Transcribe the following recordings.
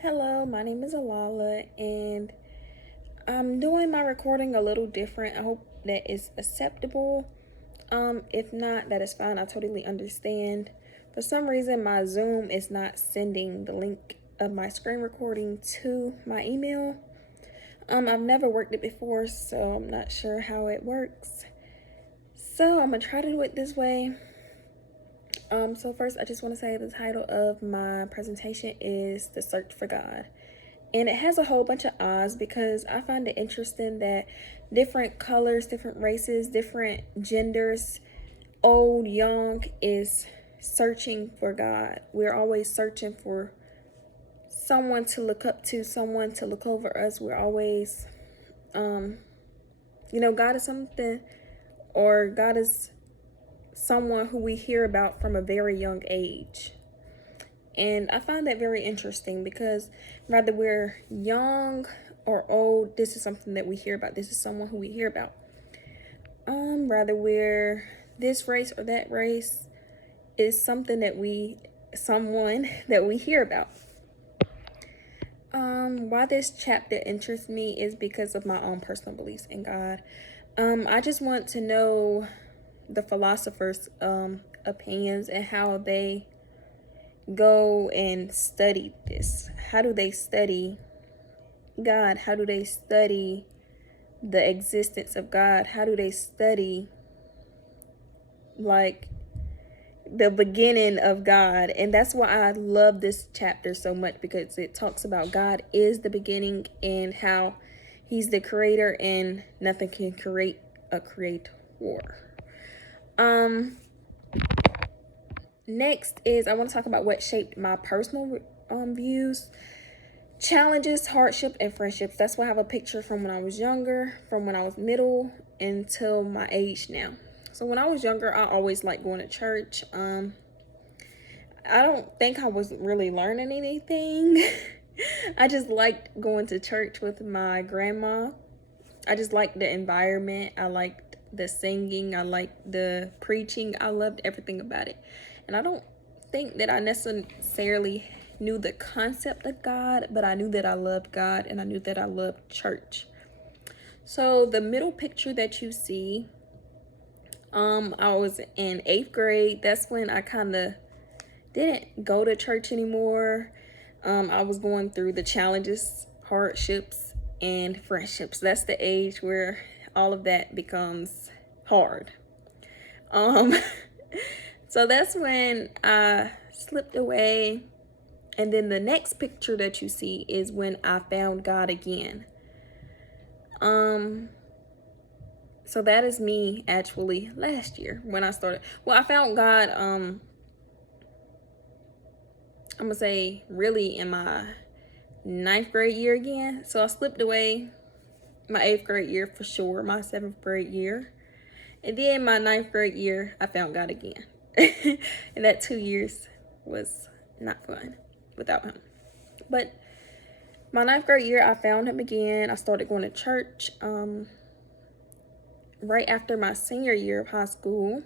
Hello, my name is Alala, and I'm doing my recording a little different. I hope that is acceptable. If not, that is fine. I totally understand. For some reason, my Zoom is not sending the link of my screen recording to my email. I've never worked it before, so I'm not sure how it works. So I'm gonna try to do it this way. So first, I just want to say the title of my presentation is The Search for God. And it has a whole bunch of O's because I find it interesting that different colors, different races, different genders, old, young, is searching for God. We're always searching for someone to look up to, someone to look over us. We're always, God is something, or God is someone who we hear about from a very young age. And I find that very interesting because whether we're young or old, this is something that we hear about. This is someone who we hear about. Whether we're this race or that race, is something that someone that we hear about. Why this chapter interests me is because of my own personal beliefs in God. I just want to know the philosophers' opinions and how they go and study this. How do they study God? How do they study the existence of God? How do they study like the beginning of God? And that's why I love this chapter so much, because it talks about God is the beginning and how he's the creator and nothing can create a creator. Next is I want to talk about what shaped my personal views, challenges, hardship, and friendships. That's why I have a picture from when I was younger, from when I was middle until my age now. So when I was younger, I always liked going to church. I don't think I was really learning anything. I just liked going to church with my grandma. I just liked the environment. I liked the singing. I liked the preaching. I loved everything about it. And I don't think that I necessarily knew the concept of God, but I knew that I loved God and I knew that I loved church. So the middle picture that you see, I was in 8th grade. That's when I kind of didn't go to church anymore. I was going through the challenges, hardships, and friendships. That's the age where all of that becomes hard. So that's when I slipped away. And then the next picture that you see is when I found God again. So that is me actually last year when I started. Well, I found God, I'm gonna say really in my 9th grade year again. So I slipped away my 8th grade year for sure, my 7th grade year. And then my 9th grade year, I found God again. And that 2 years was not fun without him. But my 9th grade year, I found him again. I started going to church right after my senior year of high school.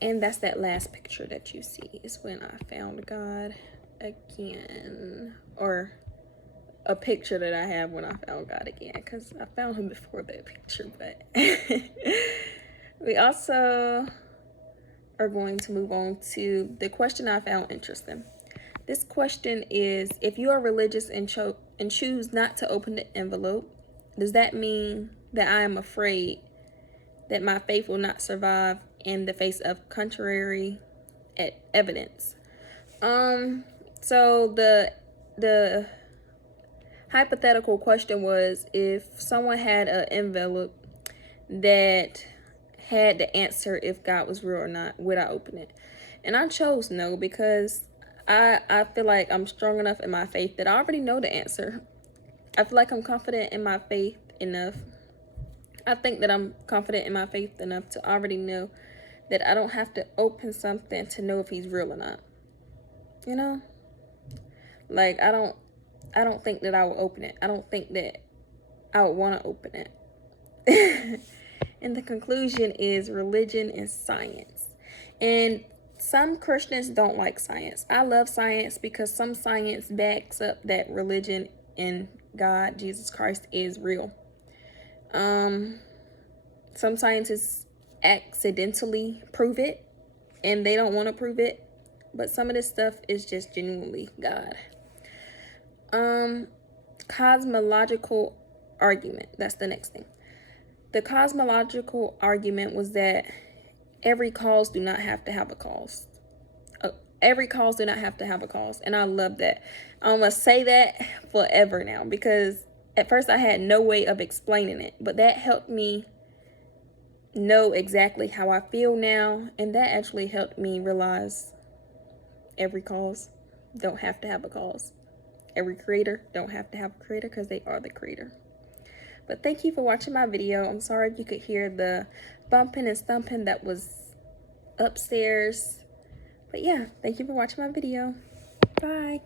And that's that last picture that you see is when I found God again. Or a picture that I have when I found God again, because I found him before that picture. But we also are going to move on to the question I found interesting. This question is, if you are religious and choose not to open the envelope, does that mean that I am afraid that my faith will not survive in the face of contrary evidence? So the hypothetical question was, if someone had an envelope that had the answer if God was real or not, would I open it? And I chose no, because I feel like I'm strong enough in my faith that I already know the answer. I feel like I'm confident in my faith enough. I think that I'm confident in my faith enough to already know that I don't have to open something to know if he's real or not. You know? Like, I don't think that I will open it. I don't think that I would want to open it. And the conclusion is religion and science. And some Christians don't like science. I love science because some science backs up that religion and God, Jesus Christ, is real. Some scientists accidentally prove it and they don't want to prove it, but some of this stuff is just genuinely God. Cosmological argument. That's the next thing. The cosmological argument was that every cause do not have to have a cause. Every cause do not have to have a cause. And I love that. I'm going to say that forever now, because at first I had no way of explaining it, but that helped me know exactly how I feel now. And that actually helped me realize every cause don't have to have a cause. Every creator don't have to have a creator, because they are the creator. But thank you for watching my video. I'm sorry if you could hear the bumping and stumping that was upstairs. But yeah, thank you for watching my video. Bye.